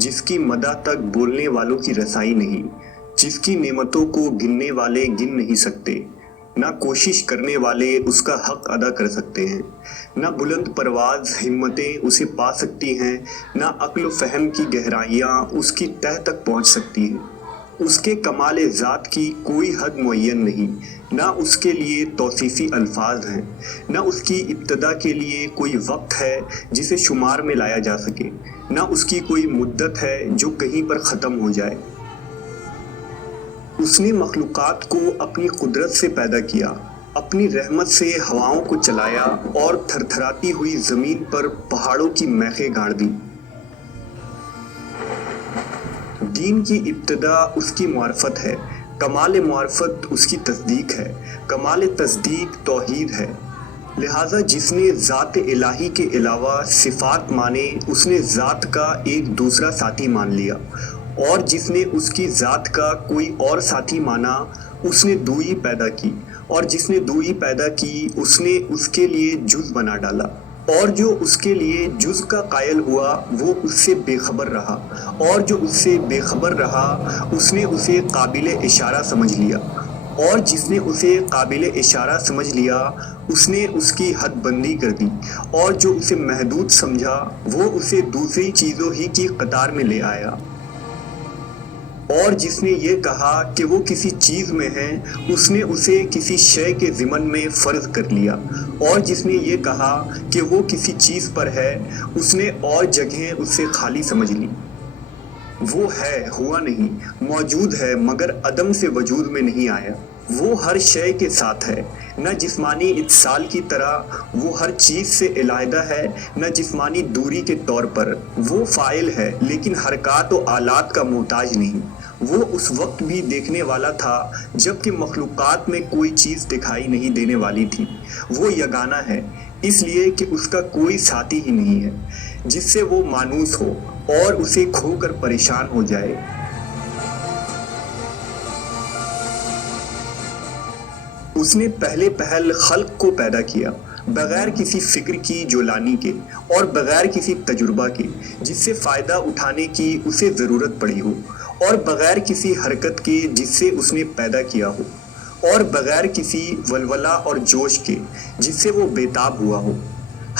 جس کی مدح تک بولنے والوں کی رسائی نہیں، جس کی نعمتوں کو گننے والے گن نہیں سکتے، نہ کوشش کرنے والے اس کا حق ادا کر سکتے ہیں، نہ بلند پرواز ہمتیں اسے پا سکتی ہیں، نہ عقل و فہم کی گہرائیاں اس کی تہہ تک پہنچ سکتی ہیں۔ اس کے کمال ذات کی کوئی حد معین نہیں، نہ اس کے لیے توصیفی الفاظ ہیں، نہ اس کی ابتدا کے لیے کوئی وقت ہے جسے شمار میں لایا جا سکے، نہ اس کی کوئی مدت ہے جو کہیں پر ختم ہو جائے۔ اس نے مخلوقات کو اپنی قدرت سے پیدا کیا، اپنی رحمت سے ہواؤں کو چلایا اور تھرتھراتی ہوئی زمین پر پہاڑوں کی میخیں گاڑ دی۔ دین کی ابتدا اس کی معرفت ہے، کمال معرفت اس کی تصدیق ہے، کمال تصدیق توحید ہے۔ لہٰذا جس نے ذات الہی کے علاوہ صفات مانے اس نے ذات کا ایک دوسرا ساتھی مان لیا، اور جس نے اس کی ذات کا کوئی اور ساتھی مانا اس نے دوئی پیدا کی، اور جس نے دوئی پیدا کی اس نے اس کے لیے جز بنا ڈالا، اور جو اس کے لیے جز کا قائل ہوا وہ اس سے بے خبر رہا، اور جو اس سے بے خبر رہا اس نے اسے قابل اشارہ سمجھ لیا، اور جس نے اسے قابل اشارہ سمجھ لیا اس نے اس کی حد بندی کر دی، اور جو اسے محدود سمجھا وہ اسے دوسری چیزوں ہی کی قطار میں لے آیا، اور جس نے یہ کہا کہ وہ کسی چیز میں ہے اس نے اسے کسی شے کے ضمن میں فرض کر لیا، اور جس نے یہ کہا کہ وہ کسی چیز پر ہے اس نے اور جگہیں اس سے خالی سمجھ لی۔ وہ ہے، ہوا نہیں، موجود ہے مگر عدم سے وجود میں نہیں آیا۔ وہ ہر شے کے ساتھ ہے، نہ جسمانی اتصال کی طرح وہ ہر چیز سے علیحدہ ہے، نہ جسمانی دوری کے طور پر۔ وہ فاعل ہے لیکن حرکات و آلات کا محتاج نہیں۔ وہ اس وقت بھی دیکھنے والا تھا جب کہ مخلوقات میں کوئی چیز دکھائی نہیں دینے والی تھی۔ وہ یگانہ ہے اس لیے کہ اس کا کوئی ساتھی ہی نہیں ہے جس سے وہ مانوس ہو اور اسے کھو کر پریشان ہو جائے۔ اس نے پہلے پہل خلق کو پیدا کیا، بغیر کسی فکر کی جو لانی کے، اور بغیر کسی تجربہ کے جس سے فائدہ اٹھانے کی اسے ضرورت پڑی ہو، اور بغیر کسی حرکت کے جس سے اس نے پیدا کیا ہو، اور بغیر کسی ولولہ اور جوش کے جس سے وہ بےتاب ہوا ہو۔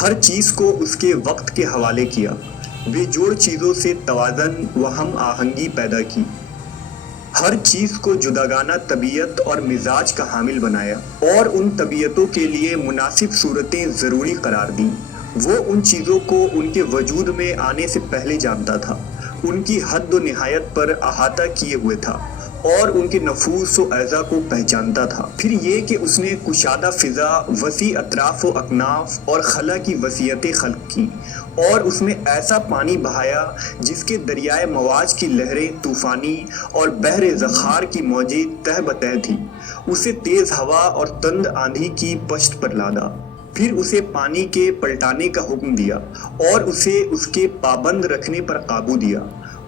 ہر چیز کو اس کے وقت کے حوالے کیا، بے جوڑ چیزوں سے توازن و ہم آہنگی پیدا کی، ہر چیز کو جداگانہ طبیعت اور مزاج کا حامل بنایا، اور ان طبیعتوں کے لیے مناسب صورتیں ضروری قرار دیں۔ وہ ان چیزوں کو ان کے وجود میں آنے سے پہلے جانتا تھا، ان کی حد و نہایت پر احاطہ کیے ہوئے تھا، اور ان کے نفوس و اعضاء کو پہچانتا تھا۔ پھر یہ کہ اس نے کشادہ فضا، وسیع اطراف و اکناف اور خلا کی وسعتیں خلق کی، اور اس میں ایسا پانی بہایا جس کے دریائے مواج کی لہریں طوفانی اور بحر زخار کی موجیں تہ بتہ تھی۔ اسے تیز ہوا اور تند آندھی کی پشت پر لادا، پھر اسے پانی کے پلٹانے کا حکم دیا، اور اسے اس کے پابند رکھنے پر قابو دیا،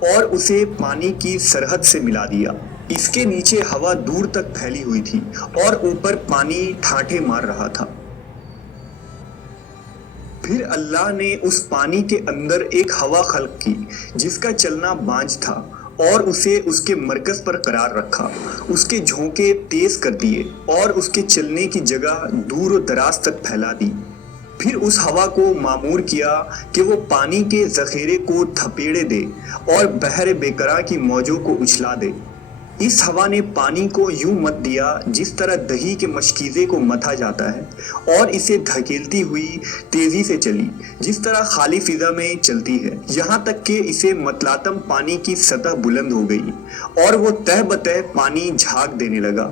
اور اسے پانی کی سرحد سے ملا دیا۔ اس کے نیچے ہوا دور تک پھیلی ہوئی تھی اور اوپر پانی ٹھاٹھے مار رہا تھا۔ پھر اللہ نے اس پانی کے اندر ایک ہوا خلق کی جس کا چلنا بانجھ تھا، اور اسے اس کے مرکز پر قرار رکھا، اس کے جھونکے تیز کر دیے اور اس کے چلنے کی جگہ دور و دراز تک پھیلا دی۔ پھر اس ہوا کو مامور کیا کہ وہ پانی کے ذخیرے کو تھپیڑے دے اور بحر بیکراں کی موجوں کو اچھلا دے۔ اس ہوا نے پانی کو یوں مت دیا جس طرح دہی کے مشکیزے کو متھا جاتا ہے، اور اسے دھکیلتی ہوئی تیزی سے چلی جس طرح خالی فضا میں چلتی ہے، یہاں تک کہ اسے متلاطم پانی کی سطح بلند ہو گئی اور وہ تہ بتہ پانی جھاگ دینے لگا۔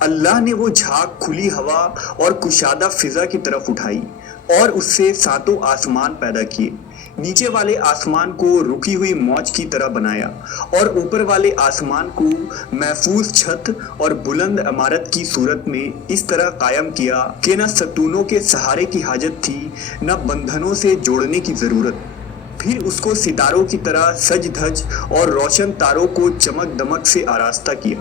اللہ نے وہ جھاگ کھلی ہوا اور کشادہ فضا کی طرف اٹھائی، اور اس سے ساتوں آسمان پیدا کیے۔ نیچے والے آسمان کو رکی ہوئی موج کی طرح بنایا، اور اوپر والے آسمان کو محفوظ چھت اور بلند عمارت کی صورت میں اس طرح قائم کیا کہ نہ ستونوں کے سہارے کی حاجت تھی نہ بندھنوں سے جوڑنے کی ضرورت۔ پھر اس کو ستاروں کی طرح سج دھج اور روشن تاروں کو چمک دمک سے آراستہ کیا،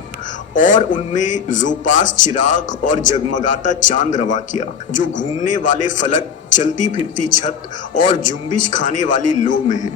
اور ان میں زوپاس چراغ اور جگمگاتا چاند روا کیا جو گھومنے والے فلک، چلتی پھرتی چھت اور جنبش کھانے والی لوح میں ہیں۔